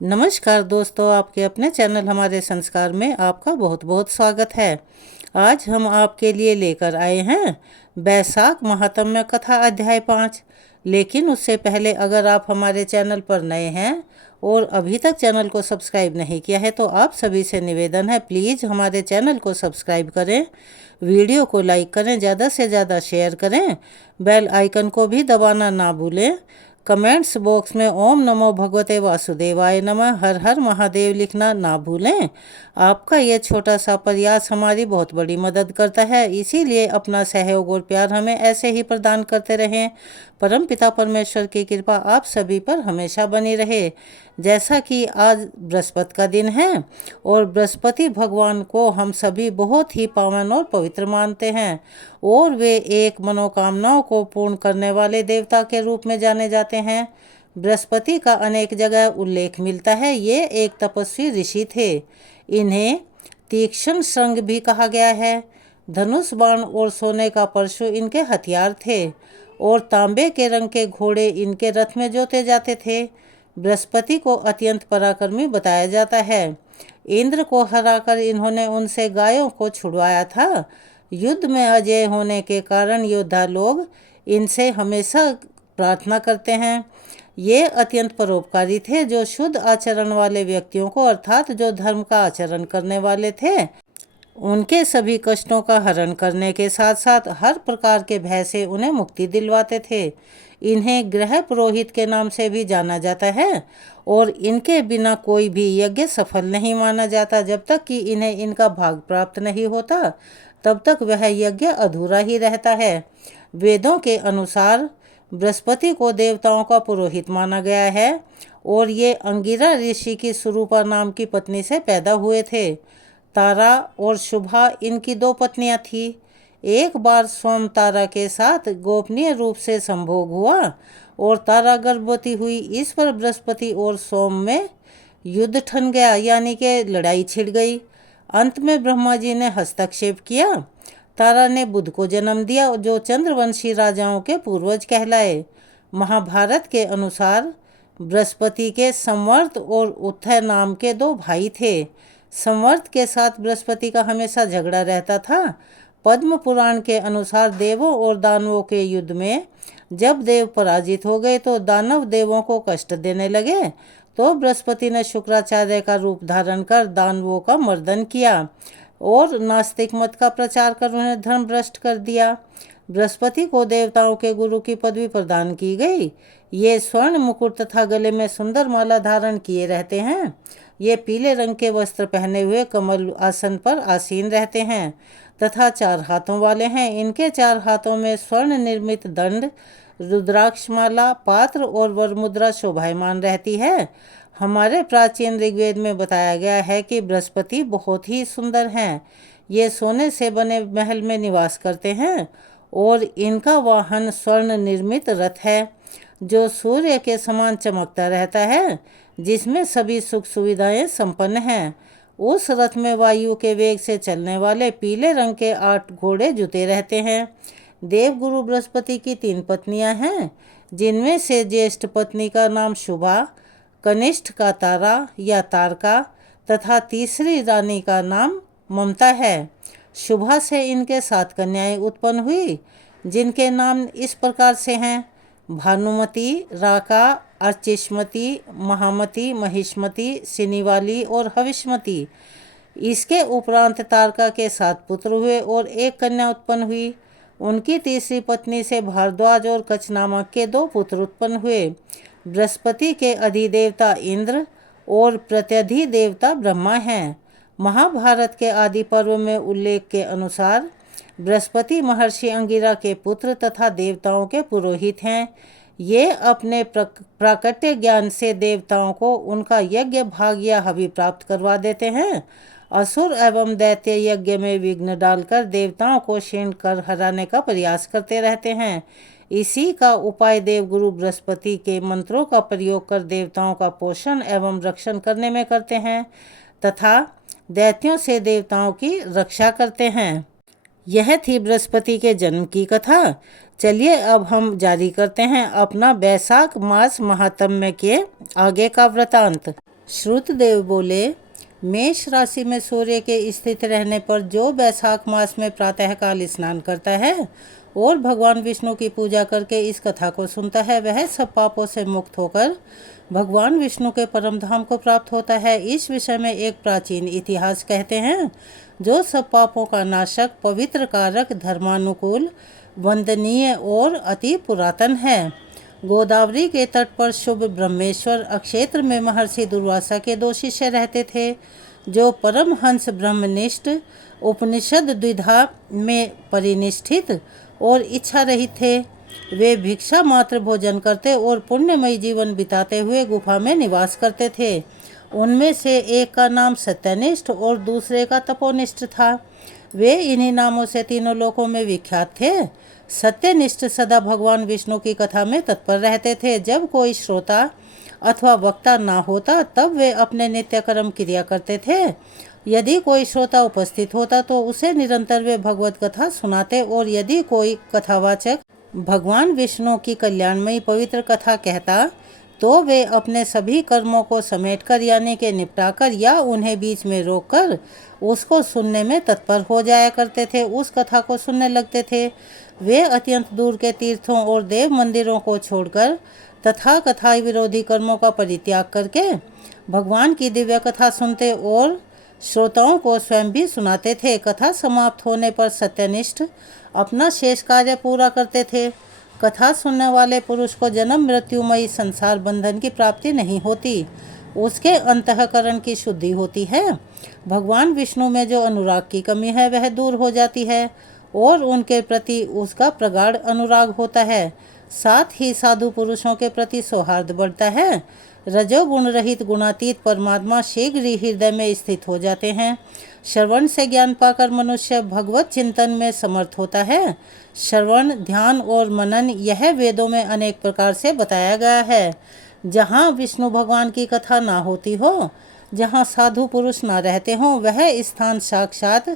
नमस्कार दोस्तों, आपके अपने चैनल हमारे संस्कार में आपका बहुत बहुत स्वागत है। आज हम आपके लिए लेकर आए हैं बैसाख महात्म्य कथा अध्याय 5। लेकिन उससे पहले अगर आप हमारे चैनल पर नए हैं और अभी तक चैनल को सब्सक्राइब नहीं किया है तो आप सभी से निवेदन है, प्लीज़ हमारे चैनल को सब्सक्राइब करें, वीडियो को लाइक करें, ज़्यादा से ज़्यादा शेयर करें, बेल आइकन को भी दबाना ना भूलें। कमेंट्स बॉक्स में ओम नमो भगवते वासुदेवाय नमः, हर हर महादेव लिखना ना भूलें। आपका ये छोटा सा प्रयास हमारी बहुत बड़ी मदद करता है, इसीलिए अपना सहयोग और प्यार हमें ऐसे ही प्रदान करते रहें। परम पिता परमेश्वर की कृपा आप सभी पर हमेशा बनी रहे। जैसा कि आज बृहस्पति का दिन है और बृहस्पति भगवान को हम सभी बहुत ही पावन और पवित्र मानते हैं और वे एक मनोकामनाओं को पूर्ण करने वाले देवता के रूप में जाने जाते हैं। बृहस्पति का अनेक जगह उल्लेख मिलता है। ये एक तपस्वी ऋषि थे। इन्हें तीक्ष्ण श्रृंग भी कहा गया है। धनुष बाण और सोने का परशु इनके हथियार थे और तांबे के रंग के घोड़े इनके रथ में जोते जाते थे। बृहस्पति को अत्यंत पराक्रमी बताया जाता है। इंद्र को हराकर इन्होंने उनसे गायों को छुड़वाया था। युद्ध में अजय होने के कारण योद्धा लोग इनसे हमेशा प्रार्थना करते हैं। ये अत्यंत परोपकारी थे, जो शुद्ध आचरण वाले व्यक्तियों को अर्थात जो धर्म का आचरण करने वाले थे उनके सभी कष्टों का हरण करने के साथ साथ हर प्रकार के भय से उन्हें मुक्ति दिलवाते थे। इन्हें ग्रह पुरोहित के नाम से भी जाना जाता है और इनके बिना कोई भी यज्ञ सफल नहीं माना जाता। जब तक कि इन्हें इनका भाग प्राप्त नहीं होता तब तक वह यज्ञ अधूरा ही रहता है। वेदों के अनुसार बृहस्पति को देवताओं का पुरोहित माना गया है और ये अंगिरा ऋषि की सुरूपा नाम की पत्नी से पैदा हुए थे। तारा और शुभा इनकी दो पत्नियां थीं। एक बार सोम तारा के साथ गोपनीय रूप से संभोग हुआ और तारा गर्भवती हुई। इस पर बृहस्पति और सोम में युद्ध ठन गया, यानी कि लड़ाई छिड़ गई। अंत में ब्रह्मा जी ने हस्तक्षेप किया। तारा ने बुध को जन्म दिया, जो चंद्रवंशी राजाओं के पूर्वज कहलाए। महाभारत के अनुसार बृहस्पति के संवर्त और उत्थय नाम के दो भाई थे। संवर्त के साथ बृहस्पति का हमेशा झगड़ा रहता था। पद्म पुराण के अनुसार देवों और दानवों के युद्ध में जब देव पराजित हो गए तो दानव देवों को कष्ट देने लगे, तो बृहस्पति ने शुक्राचार्य का रूप धारण कर दानवों का मर्दन किया और नास्तिक मत का प्रचार कर उन्हें धर्म भ्रष्ट कर दिया। बृहस्पति को देवताओं के गुरु की पदवी प्रदान की गई। ये स्वर्ण मुकुट तथा गले में सुंदर माला धारण किए रहते हैं। ये पीले रंग के वस्त्र पहने हुए कमल आसन पर आसीन रहते हैं तथा 4 हाथों वाले हैं। इनके 4 हाथों में स्वर्ण निर्मित दंड, रुद्राक्षमाला, पात्र और वरमुद्रा शोभायमान रहती है। हमारे प्राचीन ऋग्वेद में बताया गया है कि बृहस्पति बहुत ही सुंदर हैं। ये सोने से बने महल में निवास करते हैं और इनका वाहन स्वर्ण निर्मित रथ है, जो सूर्य के समान चमकता रहता है, जिसमें सभी सुख सुविधाएं संपन्न हैं। उस रथ में वायु के वेग से चलने वाले पीले रंग के 8 घोड़े जुते रहते हैं। देवगुरु बृहस्पति की 3 पत्नियां हैं, जिनमें से ज्येष्ठ पत्नी का नाम शुभा, कनिष्ठ का तारा या तारका तथा तीसरी रानी का नाम ममता है। शुभा से इनके 7 कन्याएं उत्पन्न हुई, जिनके नाम इस प्रकार से हैं: भानुमति, राका, अर्चिष्मति, महामति, महिष्मति, सिनीवाली और हविष्मति। इसके उपरांत तारका के 7 पुत्र हुए और 1 कन्या उत्पन्न हुई। उनकी तीसरी पत्नी से भारद्वाज और कच्छ नामक के 2 पुत्र उत्पन्न हुए। बृहस्पति के अधिदेवता इंद्र और प्रत्यधि देवता ब्रह्मा हैं। महाभारत के आदि पर्व में उल्लेख के अनुसार बृहस्पति महर्षि अंगिरा के पुत्र तथा देवताओं के पुरोहित हैं। ये अपने प्राकट्य ज्ञान से देवताओं को उनका यज्ञ भाग या हवि प्राप्त करवा देते हैं। असुर एवं दैत्य यज्ञ में विघ्न डालकर देवताओं को क्षीण कर हराने का प्रयास करते रहते हैं। इसी का उपाय देवगुरु बृहस्पति के मंत्रों का प्रयोग कर देवताओं का पोषण एवं रक्षण करने में करते हैं तथा दैत्यों से देवताओं की रक्षा करते हैं। यह थी बृहस्पति के जन्म की कथा। चलिए अब हम जारी करते हैं अपना बैसाख मास महात्म्य के आगे का वृतांत। श्रुतदेव बोले, मेष राशि में सूर्य के स्थित रहने पर जो वैशाख मास में प्रातःकाल स्नान करता है और भगवान विष्णु की पूजा करके इस कथा को सुनता है, वह सब पापों से मुक्त होकर भगवान विष्णु के परम धाम को प्राप्त होता है। इस विषय में एक प्राचीन इतिहास कहते हैं, जो सब पापों का नाशक, पवित्र कारक, धर्मानुकूल, वंदनीय और अति पुरातन है। गोदावरी के तट पर शुभ ब्रह्मेश्वर अक्षेत्र में महर्षि दुर्वासा के 2 शिष्य रहते थे, जो परमहंस ब्रह्मनिष्ठ, उपनिषद द्विधा में परिनिष्ठित और इच्छा रहित थे। वे भिक्षा मात्र भोजन करते और पुण्यमयी जीवन बिताते हुए गुफा में निवास करते थे। उनमें से एक का नाम सत्यनिष्ठ और दूसरे का तपोनिष्ठ था। वे इन्हीं नामों से तीनों लोकों में विख्यात थे। सत्यनिष्ठ सदा भगवान विष्णु की कथा में तत्पर रहते थे। जब कोई श्रोता अथवा वक्ता ना होता तब वे अपने नित्य कर्म क्रिया करते थे। यदि कोई श्रोता उपस्थित होता तो उसे निरंतर वे भगवत कथा सुनाते, और यदि कोई कथावाचक भगवान विष्णु की कल्याणमयी पवित्र कथा कहता तो वे अपने सभी कर्मों को समेटकर यानी के निपटाकर या उन्हें बीच में रोककर उसको सुनने में तत्पर हो जाया करते थे, उस कथा को सुनने लगते थे। वे अत्यंत दूर के तीर्थों और देव मंदिरों को छोड़कर तथा कथा विरोधी कर्मों का परित्याग करके भगवान की दिव्य कथा सुनते और श्रोताओं को स्वयं भी सुनाते थे। कथा समाप्त होने पर सत्यनिष्ठ अपना शेष कार्य पूरा करते थे। कथा सुनने वाले पुरुष को जन्म मृत्युमयी संसार बंधन की प्राप्ति नहीं होती, उसके अंतःकरण की शुद्धि होती है। भगवान विष्णु में जो अनुराग की कमी है वह दूर हो जाती है और उनके प्रति उसका प्रगाढ़ अनुराग होता है। साथ ही साधु पुरुषों के प्रति सौहार्द बढ़ता है। रजोगुण रहित गुणातीत परमात्मा शीघ्र ही हृदय में स्थित हो जाते हैं। श्रवण से ज्ञान पाकर मनुष्य भगवत चिंतन में समर्थ होता है। श्रवण, ध्यान और मनन यह वेदों में अनेक प्रकार से बताया गया है। जहाँ विष्णु भगवान की कथा ना होती हो, जहाँ साधु पुरुष ना रहते हों, वह स्थान साक्षात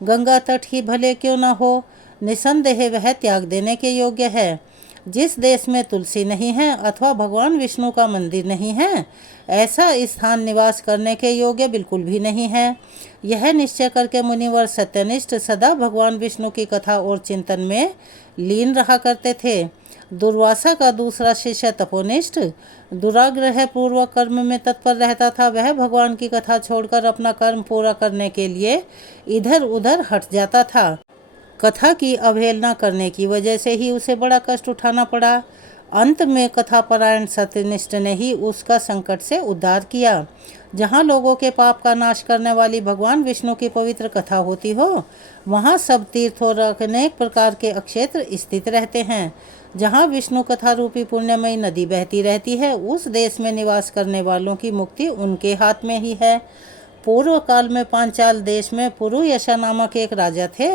गंगा तट ही भले क्यों न हो, निसंदेह वह त्याग देने के योग्य है। जिस देश में तुलसी नहीं है अथवा भगवान विष्णु का मंदिर नहीं है, ऐसा स्थान निवास करने के योग्य बिल्कुल भी नहीं है। यह निश्चय करके मुनिवर सत्यनिष्ठ सदा भगवान विष्णु की कथा और चिंतन में लीन रहा करते थे। दुर्वासा का दूसरा शिष्य तपोनिष्ठ दुराग्रह पूर्वक कर्म में तत्पर रहता था। वह भगवान की कथा छोड़कर अपना कर्म पूरा करने के लिए इधर उधर हट जाता था। कथा की अवहेलना करने की वजह से ही उसे बड़ा कष्ट उठाना पड़ा। अंत में कथापरायण सत्यनिष्ठ ने ही उसका संकट से उद्धार किया। जहाँ लोगों के पाप का नाश करने वाली भगवान विष्णु की पवित्र कथा होती हो, वहाँ सब तीर्थ और अनेक प्रकार के अक्षेत्र स्थित रहते हैं। जहाँ विष्णु कथा रूपी पुण्यमयी नदी बहती रहती है, उस देश में निवास करने वालों की मुक्ति उनके हाथ में ही है। पूर्व काल में पांचाल देश में पुरुयशा नामक एक राजा थे,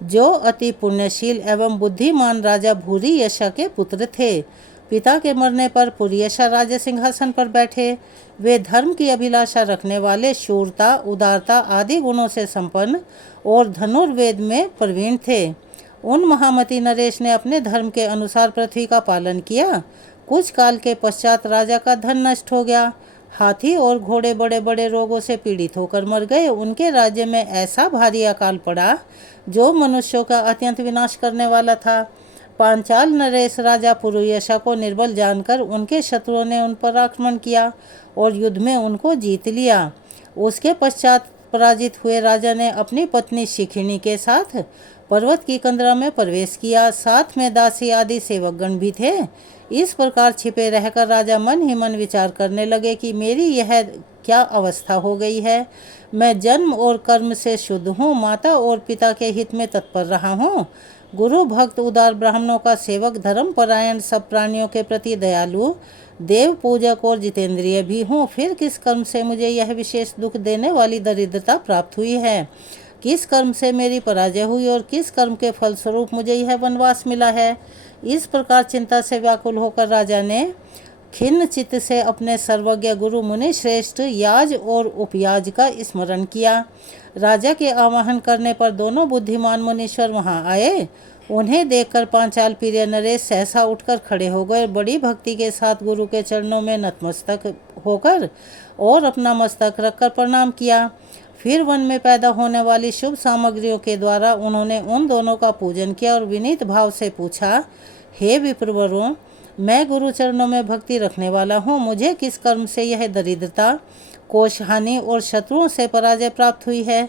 जो अति पुण्यशील एवं बुद्धिमान राजा भूरियशा के पुत्र थे। पिता के मरने पर पुरुयशा राज सिंहासन पर बैठे। वे धर्म की अभिलाषा रखने वाले, शूरता, उदारता आदि गुणों से संपन्न और धनुर्वेद में प्रवीण थे। उन महामती नरेश ने अपने धर्म के अनुसार पृथ्वी का पालन किया। कुछ काल के पश्चात राजा का धन नष्ट हो गया। हाथी और घोड़े बड़े बड़े रोगों से पीड़ित होकर मर गए। उनके राज्य में ऐसा भारी अकाल पड़ा जो मनुष्यों का अत्यंत विनाश करने वाला था। पांचाल नरेश राजा पुरुयशा को निर्बल जानकर उनके शत्रुओं ने उन पर आक्रमण किया और युद्ध में उनको जीत लिया। उसके पश्चात पराजित हुए राजा ने अपनी पत्नी शिखिनी के साथ पर्वत की कंदरा में प्रवेश किया। साथ में दासी आदि सेवकगण भी थे। इस प्रकार छिपे रहकर राजा मन ही मन विचार करने लगे कि मेरी यह क्या अवस्था हो गई है। मैं जन्म और कर्म से शुद्ध हूँ, माता और पिता के हित में तत्पर रहा हूँ, गुरु भक्त, उदार ब्राह्मणों का सेवक, धर्म परायण, सब प्राणियों के प्रति दयालु, देव पूजक और जितेंद्रिय भी हूँ। फिर किस कर्म से मुझे यह विशेष दुख देने वाली दरिद्रता प्राप्त हुई है? किस कर्म से मेरी पराजय हुई और किस कर्म के फलस्वरूप मुझे यह वनवास मिला है? इस प्रकार चिंता से व्याकुल होकर राजा ने खिन्न चित्त से अपने सर्वज्ञ गुरु मुनि श्रेष्ठ याज और उपयाज का स्मरण किया। राजा के आवाहन करने पर दोनों बुद्धिमान मुनीश्वर वहां आए। उन्हें देखकर पांचाल प्रिय नरेश सहसा उठकर खड़े हो गए, बड़ी भक्ति के साथ गुरु के चरणों में नतमस्तक होकर और अपना मस्तक रखकर प्रणाम किया। फिर वन में पैदा होने वाली शुभ सामग्रियों के द्वारा उन्होंने उन दोनों का पूजन किया और विनीत भाव से पूछा, हे विप्रवरों, मैं गुरु चरणों में भक्ति रखने वाला हूँ, मुझे किस कर्म से यह दरिद्रता, कोष हानि और शत्रुओं से पराजय प्राप्त हुई है?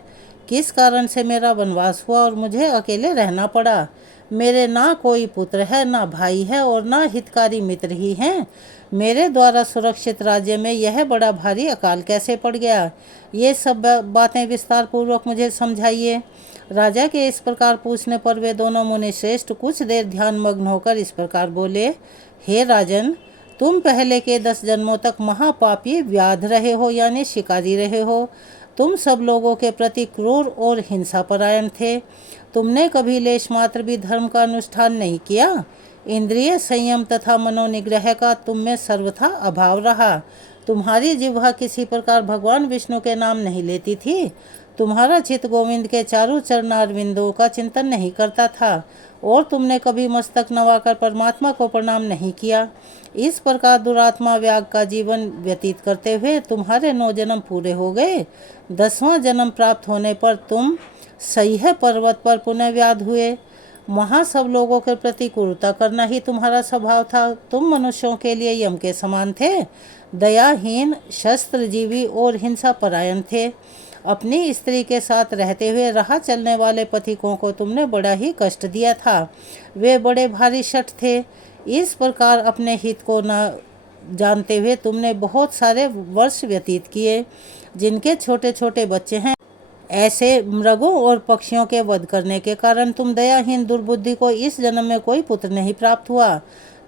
किस कारण से मेरा वनवास हुआ और मुझे अकेले रहना पड़ा? मेरे ना कोई पुत्र है, ना भाई है और ना हितकारी मित्र ही हैं। मेरे द्वारा सुरक्षित राज्य में यह बड़ा भारी अकाल कैसे पड़ गया? ये सब बातें विस्तार पूर्वक मुझे समझाइए। राजा के इस प्रकार पूछने पर वे दोनों मुनि श्रेष्ठ कुछ देर ध्यान मग्न होकर इस प्रकार बोले, हे राजन, तुम पहले के 10 जन्मों तक महापापी व्याध रहे हो, यानी शिकारी रहे हो। तुम सब लोगों के प्रति क्रूर और हिंसापरायण थे। तुमने कभी लेश मात्र भी धर्म का अनुष्ठान नहीं किया। इंद्रिय संयम तथा मनोनिग्रह का तुम में सर्वथा अभाव रहा। तुम्हारी जिह्वा किसी प्रकार भगवान विष्णु के नाम नहीं लेती थी। तुम्हारा चित्त गोविंद के चारों चरणारविंदों का चिंतन नहीं करता था और तुमने कभी मस्तक नवाकर परमात्मा को प्रणाम नहीं किया। इस प्रकार दुरात्मा व्याग का जीवन व्यतीत करते हुए तुम्हारे 9 जन्म पूरे हो गए। 10वां जन्म प्राप्त होने पर तुम सह्य पर्वत पर पुनः व्याध हुए। वहाँ सब लोगों के प्रति क्रूरता करना ही तुम्हारा स्वभाव था। तुम मनुष्यों के लिए यम के समान थे, दयाहीन, शस्त्रजीवी और हिंसा परायण थे। अपनी स्त्री के साथ रहते हुए राह चलने वाले पथिकों को तुमने बड़ा ही कष्ट दिया था। वे बड़े भारी शठ थे। इस प्रकार अपने हित को न जानते हुए तुमने बहुत सारे वर्ष व्यतीत किए। जिनके छोटे छोटे बच्चे हैं, ऐसे मृगों और पक्षियों के वध करने के कारण तुम दयाहीन दुर्बुद्धि को इस जन्म में कोई पुत्र नहीं प्राप्त हुआ।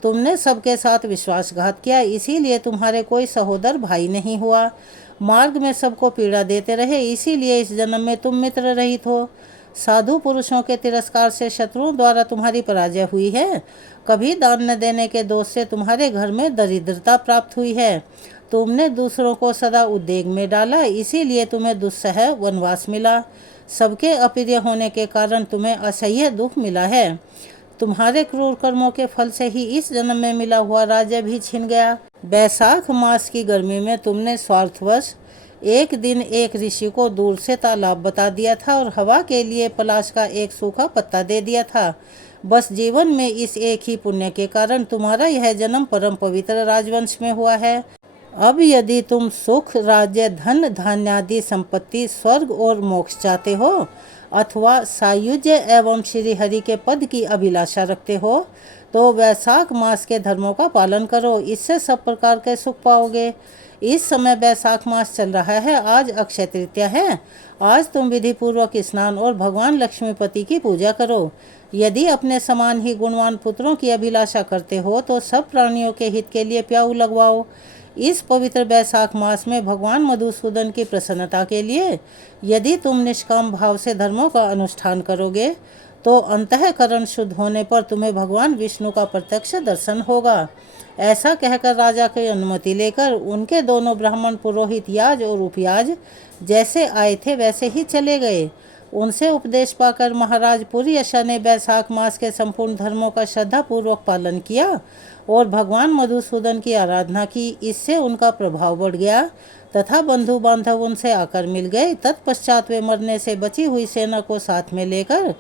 तुमने सबके साथ विश्वासघात किया, इसीलिए तुम्हारे कोई सहोदर भाई नहीं हुआ। मार्ग में सबको पीड़ा देते रहे, इसीलिए इस जन्म में तुम मित्र रहित हो। साधु पुरुषों के तिरस्कार से शत्रुओं द्वारा तुम्हारी पराजय हुई है। कभी दान न देने के दोष से तुम्हारे घर में दरिद्रता प्राप्त हुई है। तुमने दूसरों को सदा उद्वेग में डाला, इसीलिए तुम्हें दुस्सह वनवास मिला। सबके अप्रिय होने के कारण तुम्हें असह्य दुख मिला है। तुम्हारे क्रूर कर्मों के फल से ही इस जन्म में मिला हुआ राज्य भी छिन गया। बैसाख मास की गर्मी में तुमने स्वार्थवश एक दिन एक ऋषि को दूर से तालाब बता दिया था और हवा के लिए पलाश का एक सूखा पत्ता दे दिया था। बस जीवन में इस एक ही पुण्य के कारण तुम्हारा यह जन्म परम पवित्र राजवंश में हुआ है। अब यदि तुम सुख, राज्य, धन, धान्यादि संपत्ति, स्वर्ग और मोक्ष चाहते हो अथवा सायुज्य एवं श्री हरि के पद की अभिलाषा रखते हो तो वैशाख मास के धर्मों का पालन करो, इससे सब प्रकार के सुख पाओगे। इस समय वैशाख मास चल रहा है। आज अक्षय तृतीया है। आज तुम विधि पूर्वक स्नान और भगवान लक्ष्मीपति की पूजा करो। यदि अपने समान ही गुणवान पुत्रों की अभिलाषा करते हो तो सब प्राणियों के हित के लिए प्याऊ लगवाओ। इस पवित्र वैशाख मास में भगवान मधुसूदन की प्रसन्नता के लिए यदि तुम निष्काम भाव से धर्मों का अनुष्ठान करोगे तो अंतःकरण शुद्ध होने पर तुम्हें भगवान विष्णु का प्रत्यक्ष दर्शन होगा। ऐसा कहकर राजा की अनुमति लेकर उनके दोनों ब्राह्मण पुरोहित याज और उपयाज जैसे आए थे वैसे ही चले गए। उनसे उपदेश पाकर महाराज पुरीयशा ने वैशाख मास के संपूर्ण धर्मों का श्रद्धापूर्वक पालन किया और भगवान मधुसूदन की आराधना की। इससे उनका प्रभाव बढ़ गया तथा बंधु बांधव उनसे आकर मिल गए। तत्पश्चात वे मरने से बची हुई सेना को साथ में लेकर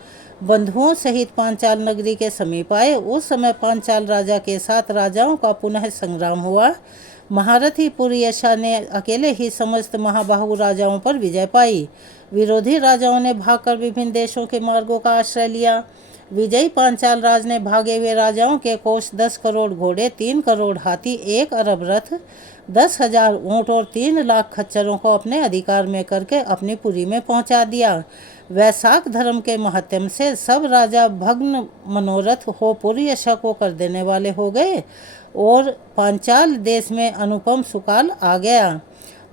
बंधुओं सहित पांचाल नगरी के समीप आए। उस समय पांचाल राजा के साथ राजाओं का पुनः संग्राम हुआ। महारथी पुरीयशा ने अकेले ही समस्त महाबाहु राजाओं पर विजय पाई। विरोधी राजाओं ने भागकर विभिन्न देशों के मार्गों का आश्रय लिया। विजयी पांचाल राज ने भागे हुए राजाओं के कोष 10 करोड़ घोड़े, 3 करोड़ हाथी, 1 अरब रथ, 10,000 ऊँट और 3 लाख खच्चरों को अपने अधिकार में करके अपनी पुरी में पहुंचा दिया। वैशाख धर्म के महत्म से सब राजा भग्न मनोरथ हो पुरीयशा को कर देने वाले हो गए और पांचाल देश में अनुपम सुकाल आ गया।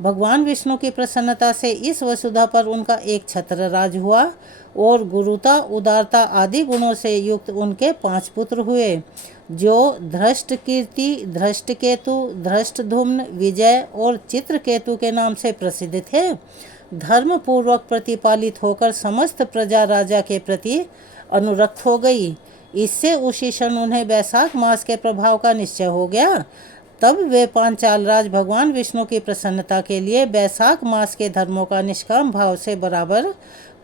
भगवान विष्णु की प्रसन्नता से इस वसुधा पर उनका एक छत्र राज हुआ और गुरुता, उदारता आदि गुणों से युक्त उनके 5 पुत्र हुए, जो धृष्ट कीर्ति, धृष्ट केतु, धृष्ट धुम्न, विजय और चित्रकेतु के नाम से प्रसिद्ध थे। धर्म पूर्वक प्रतिपालित होकर समस्त प्रजा राजा के प्रति अनुरक्त हो गई। इससे उसी क्षण उन्हें वैशाख मास के प्रभाव का निश्चय हो गया। तब वे पांचाल राज भगवान विष्णु की प्रसन्नता के लिए वैशाख मास के धर्मों का निष्काम भाव से बराबर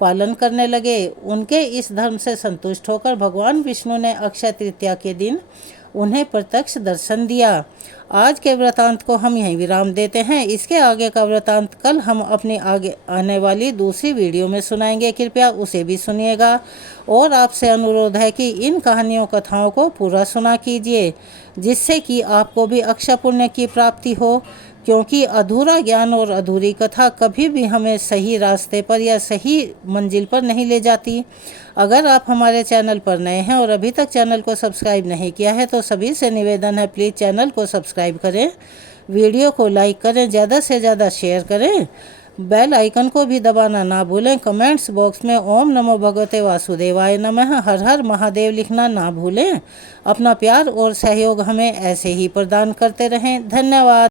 पालन करने लगे। उनके इस धर्म से संतुष्ट होकर भगवान विष्णु ने अक्षय तृतीया के दिन उन्हें प्रत्यक्ष दर्शन दिया। आज के वृतांत को हम यहीं विराम देते हैं। इसके आगे का वृतांत कल हम अपनी आगे आने वाली दूसरी वीडियो में सुनाएंगे। कृपया उसे भी सुनिएगा और आपसे अनुरोध है कि इन कहानियों कथाओं को पूरा सुना कीजिए, जिससे कि आपको भी अक्षय पुण्य की प्राप्ति हो, क्योंकि अधूरा ज्ञान और अधूरी कथा कभी भी हमें सही रास्ते पर या सही मंजिल पर नहीं ले जाती। अगर आप हमारे चैनल पर नए हैं और अभी तक चैनल को सब्सक्राइब नहीं किया है तो सभी से निवेदन है, प्लीज़ चैनल को सब्सक्राइब करें, वीडियो को लाइक करें, ज़्यादा से ज़्यादा शेयर करें, बेल आइकन को भी दबाना ना भूलें। कमेंट्स बॉक्स में ओम नमो भगवते वासुदेवाय नमः, हर हर महादेव लिखना ना भूलें। अपना प्यार और सहयोग हमें ऐसे ही प्रदान करते रहें। धन्यवाद।